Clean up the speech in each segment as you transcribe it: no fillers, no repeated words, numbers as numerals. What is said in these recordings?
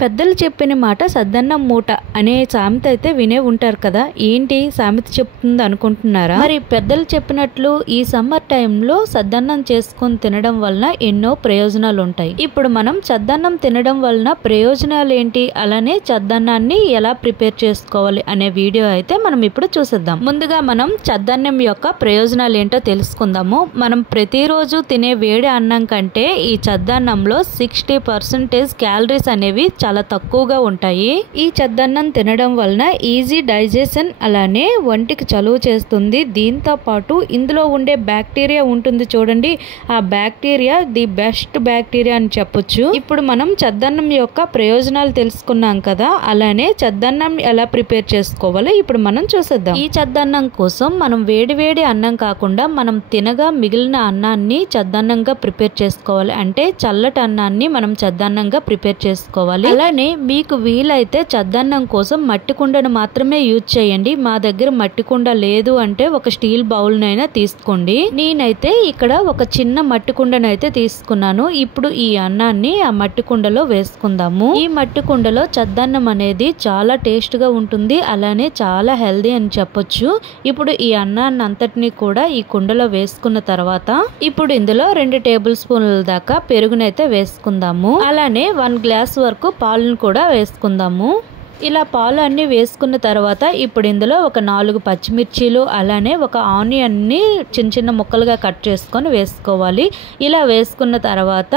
పెద్దలు చెప్పిన మాట సద్దన్నం మూట అనే సామెత అయితే వినే ఉంటారు కదా. ఏంటి సామెత చెప్తుంది అనుకుంటున్నారా? మరి పెద్దలు చెప్పినట్లు ఈ సమ్మర్ టైంలో సద్దన్నం చేసుకొని తినడం వలన ఎన్నో ప్రయోజనాలు ఉంటాయి. ఇప్పుడు మనం సద్దన్నం తినడం వలన ప్రయోజనాలు ఏంటి, అలానే సద్దన్నాన్ని ఎలా ప్రిపేర్ చేసుకోవాలి అనే వీడియో అయితే మనం ఇప్పుడు చూసేద్దాం. ముందుగా మనం సద్దన్నం యొక్క ప్రయోజనాలు ఏంటో తెలుసుకుందాము. మనం ప్రతిరోజు తినే వేడి అన్నం కంటే ఈ సద్దన్నంలో 60% క్యాలరీస్ అనేవి చాలా తక్కువగా ఉంటాయి. ఈ సద్దన్నం తినడం వలన ఈజీ డైజెషన్, అలానే ఒంటికి చలువ చేస్తుంది. దీంతో పాటు ఇందులో ఉండే బ్యాక్టీరియా ఉంటుంది చూడండి, ఆ బ్యాక్టీరియా ది బెస్ట్ బ్యాక్టీరియా అని చెప్పొచ్చు. ఇప్పుడు మనం సద్దన్నం యొక్క ప్రయోజనాలు తెలుసుకున్నాం కదా, అలానే సద్దన్నం ఎలా ప్రిపేర్ చేసుకోవాలో ఇప్పుడు మనం చూసేద్దాం. ఈ సద్దన్నం కోసం మనం వేడి అన్నం కాకుండా మనం తినగా మిగిలిన అన్నాన్ని సద్దన్నంగా ప్రిపేర్ చేసుకోవాలి. అంటే చల్లటి అన్నాన్ని మనం సద్దన్నంగా ప్రిపేర్ చేసుకోవాలి. అలానే మీకు వీలైతే సద్దన్నం కోసం మట్టి కుండను మాత్రమే యూజ్ చేయండి. మా దగ్గర మట్టి కుండ లేదు అంటే ఒక స్టీల్ బౌల్ నైనా తీసుకోండి. నేనైతే ఇక్కడ ఒక చిన్న మట్టి కుండనైతే తీసుకున్నాను. ఇప్పుడు ఈ అన్నాన్ని ఆ మట్టి కుండలో వేసుకుందాము. ఈ మట్టి కుండలో సద్దన్నం అనేది చాలా టేస్ట్ గా ఉంటుంది, అలానే చాలా హెల్దీ అని చెప్పొచ్చు. ఇప్పుడు ఈ అన్నాన్ని అంతటినీ కూడా ఈ కుండలో వేసుకున్న తర్వాత ఇప్పుడు ఇందులో 2 టేబుల్ స్పూన్ల దాకా పెరుగునైతే వేసుకుందాము. అలానే 1 గ్లాస్ వరకు పాలను కూడా వేసుకుందాము. ఇలా పాలు అన్ని వేసుకున్న తర్వాత ఇప్పుడు ఇందులో ఒక 4 పచ్చిమిర్చీలు, అలానే ఒక ఆనియన్ని చిన్న ముక్కలుగా కట్ చేసుకొని వేసుకోవాలి. ఇలా వేసుకున్న తర్వాత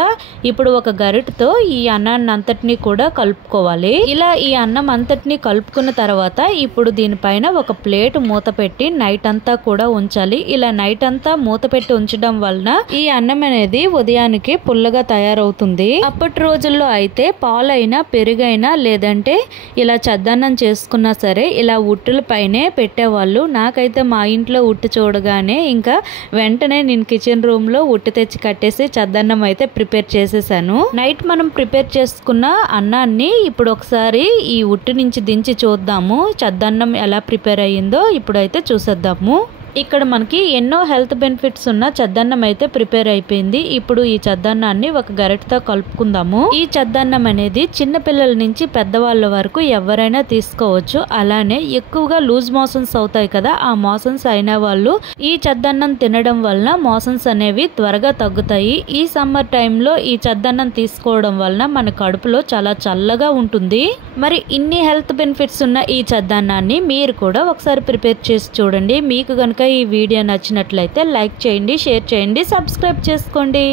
ఇప్పుడు ఒక గరిటతో ఈ అన్నాన్ని అంతటినీ కూడా కలుపుకోవాలి. ఇలా ఈ అన్నం అంతటినీ కలుపుకున్న తర్వాత ఇప్పుడు దీనిపైన ఒక ప్లేట్ మూత పెట్టి నైట్ అంతా కూడా ఉంచాలి. ఇలా నైట్ అంతా మూత పెట్టి ఉంచడం వలన ఈ అన్నం అనేది ఉదయానికి పుల్లగా తయారవుతుంది. అప్పటి రోజుల్లో అయితే పాలైనా పెరుగైనా లేదంటే ఇలా సద్దన్నం చేసుకున్నా సరే ఇలా ఉట్టుల పైనే పెట్టేవాళ్ళు. నాకైతే మా ఇంట్లో ఉట్టు చూడగానే ఇంకా వెంటనే నేను కిచెన్ రూమ్ లో ఉట్టు తెచ్చి కట్టేసి సద్దన్నం అయితే ప్రిపేర్ చేసేసాను. నైట్ మనం ప్రిపేర్ చేసుకున్న అన్నాన్ని ఇప్పుడు ఒకసారి ఈ ఉట్టు నుంచి దించి చూద్దాము సద్దన్నం ఎలా ప్రిపేర్ అయ్యిందో ఇప్పుడైతే చూసేద్దాము. ఇక్కడ మనకి ఎన్నో హెల్త్ బెనిఫిట్స్ ఉన్న సద్దన్నం అయితే ప్రిపేర్ అయిపోయింది. ఇప్పుడు ఈ సద్దన్నాన్ని ఒక గరిటతో కలుపుకుందాము. ఈ సద్దన్నం అనేది చిన్న పిల్లల నుంచి పెద్దవాళ్ళ వరకు ఎవరైనా తీసుకోవచ్చు. అలానే ఎక్కువగా లూజ్ మోషన్స్ అవుతాయి కదా, ఆ మోషన్స్ అయిన వాళ్ళు ఈ సద్దన్నం తినడం వలన మోషన్స్ అనేవి త్వరగా తగ్గుతాయి. ఈ సమ్మర్ టైంలో ఈ సద్దన్నం తీసుకోవడం వలన మన కడుపులో చాలా చల్లగా ఉంటుంది. మరి ఇన్ని హెల్త్ బెనిఫిట్స్ ఉన్న ఈ సద్దన్నాన్ని మీరు కూడా ఒకసారి ప్రిపేర్ చేసి చూడండి. మీకు కనుక ఈ వీడియో నచ్చినట్లయితే లైక్ చేయండి, షేర్ చేయండి, సబ్స్క్రైబ్ చేసుకోండి.